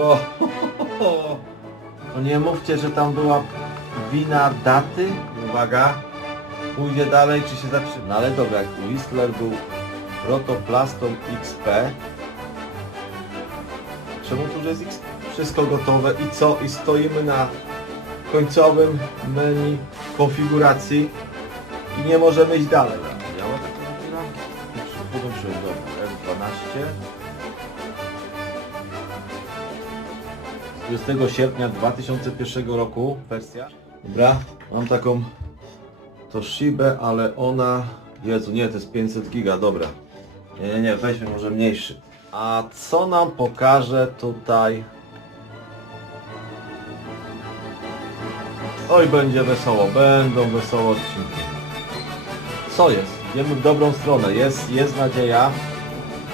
O, ho. No nie mówcie, że tam była wina daty. Uwaga. Pójdzie dalej, czy się zatrzyma. No ale dobra, jak Whistler był rotoplastą XP. Czemu tu już jest X? Wszystko gotowe i co? I stoimy na końcowym menu konfiguracji i nie możemy iść dalej. Działa tak? Podłączyłem, dobra. F12. 20 sierpnia 2001 roku wersja. Dobra, mam taką Toshibę, ale ona... Jezu, nie, to jest 500 giga, dobra. Nie, nie, nie, weźmy może mniejszy. A co nam pokaże tutaj? Oj, będzie wesoło, będą wesoło odcinki. Co jest? Idziemy w dobrą stronę, jest, jest nadzieja.